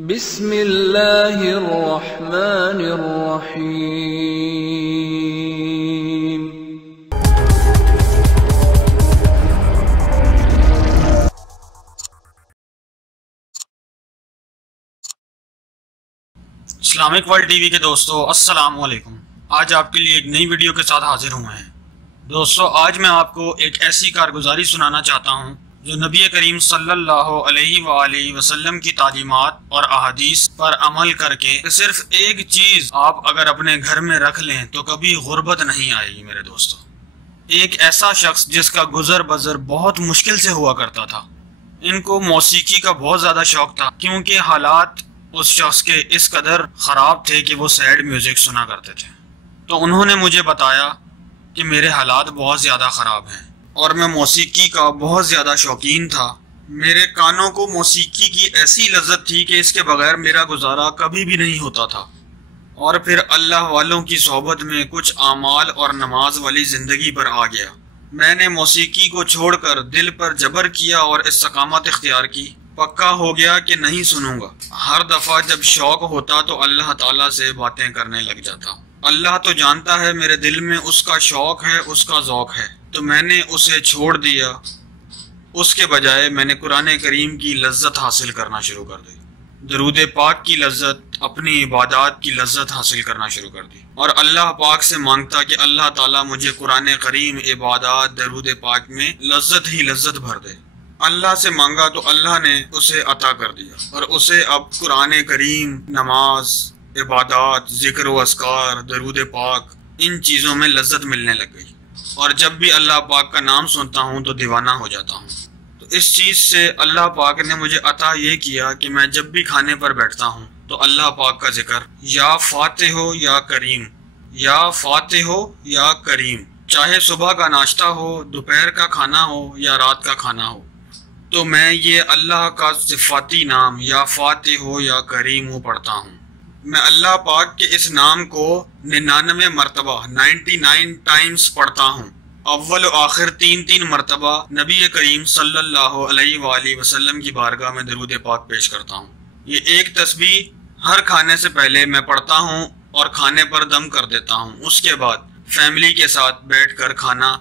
بسم اللہ الرحمن الرحیم۔ اسلامک ورلڈ ٹی وی کے دوستو السلام علیکم۔ آج آپ کے لیے ایک نئی ویڈیو کے ساتھ حاضر ہوئے ہیں۔ دوستو آج میں آپ کو ایک ایسی کارگزاری سنانا چاہتا ہوں جو نبی کریم صلی اللہ علیہ وآلہ وسلم کی تعلیمات اور احادیث پر عمل کر کے صرف ایک چیز آپ اگر اپنے گھر میں رکھ لیں تو کبھی غربت نہیں آئے گی میرے دوستو۔ ایک ایسا شخص جس کا گزر بسر بہت مشکل سے ہوا کرتا تھا۔ ان کو موسیقی کا بہت زیادہ شوق تھا کیونکہ حالات اس شخص کے اس قدر خراب تھے کہ وہ سیڈ میوزک سنا کرتے تھے۔ تو انہوں نے مجھے بتایا کہ میرے حالات بہت زیادہ خراب ہیں اور میں موسیقی کا بہت زیادہ شوقین تھا۔ میرے کانوں کو موسیقی کی ایسی لذت تھی کہ اس کے بغیر میرا گزارا کبھی بھی نہیں ہوتا تھا۔ اور پھر اللہ والوں کی صحبت میں کچھ اعمال اور نماز والی زندگی پر آ گیا۔ میں نے موسیقی کو چھوڑ کر دل پر جبر کیا اور استقامت اختیار کی۔ پکا ہو گیا کہ نہیں سنوں گا۔ ہر دفعہ جب شوق ہوتا تو اللہ تعالیٰ سے باتیں کرنے لگ جاتا۔ اللہ تو جانتا ہے میرے دل میں اس کا شوق ہے، اس کا ذوق ہے، تو میں نے اسے چھوڑ دیا۔ اس کے بجائے میں نے قرآن کریم کی لذت حاصل کرنا شروع کر دی، درود پاک کی لذت، اپنی عبادات کی لذت حاصل کرنا شروع کر دی، اور اللہ پاک سے مانگتا کہ اللہ تعالیٰ مجھے قرآن کریم، عبادات، درود پاک میں لذت ہی لذت بھر دے۔ اللہ سے مانگا تو اللہ نے اسے عطا کر دیا، اور اسے اب قرآن کریم، نماز، عبادات، ذکر و اذکار، درود پاک، ان چیزوں میں لذت ملنے لگ گئی، اور جب بھی اللہ پاک کا نام سنتا ہوں تو دیوانہ ہو جاتا ہوں۔ تو اس چیز سے اللہ پاک نے مجھے عطا یہ کیا کہ میں جب بھی کھانے پر بیٹھتا ہوں تو اللہ پاک کا ذکر، یا فاتح ہو یا کریم، یا فاتح ہو یا کریم، چاہے صبح کا ناشتہ ہو، دوپہر کا کھانا ہو یا رات کا کھانا ہو، تو میں یہ اللہ کا صفاتی نام یا فاتح ہو یا کریم ہو پڑھتا ہوں۔ میں اللہ پاک کے اس نام کو 99 مرتبہ 99 ٹائمز پڑھتا ہوں۔ اول و آخر 3 مرتبہ نبی کریم صلی اللہ علیہ وآلہ وسلم کی بارگاہ میں درود پاک پیش کرتا ہوں۔ یہ ایک تسبیح ہر کھانے سے پہلے میں پڑھتا ہوں اور کھانے پر دم کر دیتا ہوں۔ اس کے بعد فیملی کے ساتھ بیٹھ کر کھانا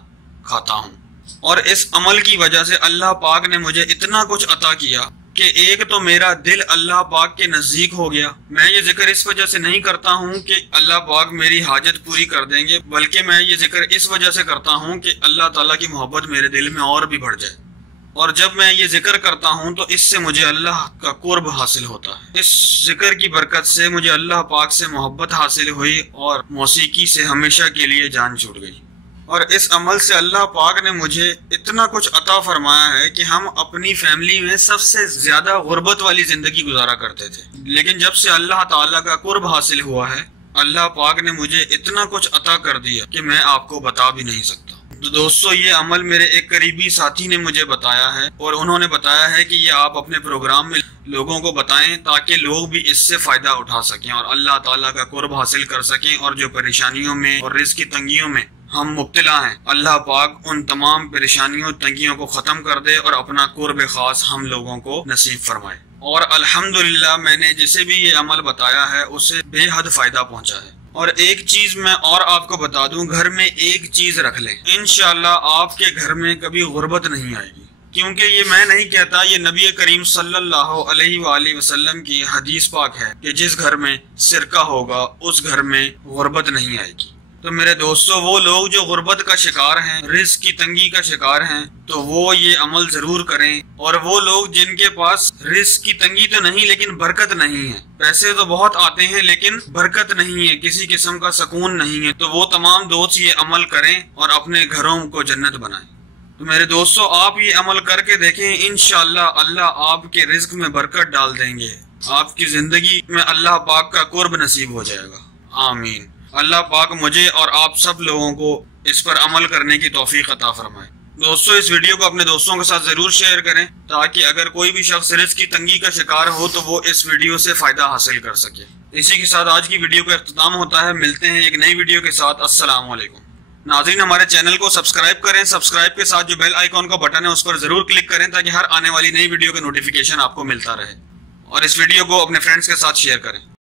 کھاتا ہوں، اور اس عمل کی وجہ سے اللہ پاک نے مجھے اتنا کچھ عطا کیا کہ ایک تو میرا دل اللہ پاک کے نزدیک ہو گیا۔ میں یہ ذکر اس وجہ سے نہیں کرتا ہوں کہ اللہ پاک میری حاجت پوری کر دیں گے، بلکہ میں یہ ذکر اس وجہ سے کرتا ہوں کہ اللہ تعالیٰ کی محبت میرے دل میں اور بھی بڑھ جائے۔ اور جب میں یہ ذکر کرتا ہوں تو اس سے مجھے اللہ کا قرب حاصل ہوتا ہے۔ اس ذکر کی برکت سے مجھے اللہ پاک سے محبت حاصل ہوئی اور موسیقی سے ہمیشہ کے لیے جان چھوٹ گئی۔ اور اس عمل سے اللہ پاک نے مجھے اتنا کچھ عطا فرمایا ہے کہ ہم اپنی فیملی میں سب سے زیادہ غربت والی زندگی گزارا کرتے تھے، لیکن جب سے اللہ تعالیٰ کا قرب حاصل ہوا ہے، اللہ پاک نے مجھے اتنا کچھ عطا کر دیا کہ میں آپ کو بتا بھی نہیں سکتا۔ تو دوستو یہ عمل میرے ایک قریبی ساتھی نے مجھے بتایا ہے، اور انہوں نے بتایا ہے کہ یہ آپ اپنے پروگرام میں لوگوں کو بتائیں تاکہ لوگ بھی اس سے فائدہ اٹھا سکیں اور اللہ تعالیٰ کا قرب حاصل کر سکیں، اور جو پریشانیوں میں اور رزق کی تنگیوں میں ہم مبتلا ہیں، اللہ پاک ان تمام پریشانیوں تنگیوں کو ختم کر دے اور اپنا قرب خاص ہم لوگوں کو نصیب فرمائے۔ اور الحمدللہ میں نے جسے بھی یہ عمل بتایا ہے اسے بے حد فائدہ پہنچا ہے۔ اور ایک چیز میں اور آپ کو بتا دوں، گھر میں ایک چیز رکھ لیں، انشاءاللہ آپ کے گھر میں کبھی غربت نہیں آئے گی، کیونکہ یہ میں نہیں کہتا، یہ نبی کریم صلی اللہ علیہ وآلہ وسلم کی حدیث پاک ہے کہ جس گھر میں سرکہ ہوگا اس گھر میں غربت نہیں آئے گی۔ تو میرے دوستو وہ لوگ جو غربت کا شکار ہیں، رزق کی تنگی کا شکار ہیں، تو وہ یہ عمل ضرور کریں۔ اور وہ لوگ جن کے پاس رزق کی تنگی تو نہیں لیکن برکت نہیں ہے، پیسے تو بہت آتے ہیں لیکن برکت نہیں ہے، کسی قسم کا سکون نہیں ہے، تو وہ تمام دوست یہ عمل کریں اور اپنے گھروں کو جنت بنائیں۔ تو میرے دوستو آپ یہ عمل کر کے دیکھیں، انشاءاللہ اللہ آپ کے رزق میں برکت ڈال دیں گے، آپ کی زندگی میں اللہ پاک کا قرب نصیب ہو جائے گا۔ آمین۔ اللہ پاک مجھے اور آپ سب لوگوں کو اس پر عمل کرنے کی توفیق عطا فرمائے۔ دوستو اس ویڈیو کو اپنے دوستوں کے ساتھ ضرور شیئر کریں تاکہ اگر کوئی بھی شخص رزق کی تنگی کا شکار ہو تو وہ اس ویڈیو سے فائدہ حاصل کر سکے۔ اسی کے ساتھ آج کی ویڈیو کا اختتام ہوتا ہے، ملتے ہیں ایک نئی ویڈیو کے ساتھ۔ السلام علیکم۔ ناظرین ہمارے چینل کو سبسکرائب کریں، سبسکرائب کے ساتھ جو بیل آئیکن کا بٹن ہے اس پر ضرور کلک کریں تاکہ ہر آنے والی نئی ویڈیو کا نوٹیفیکیشن آپ کو ملتا رہے۔ اور اس ویڈیو کو اپنے فرینڈس کے ساتھ شیئر کریں۔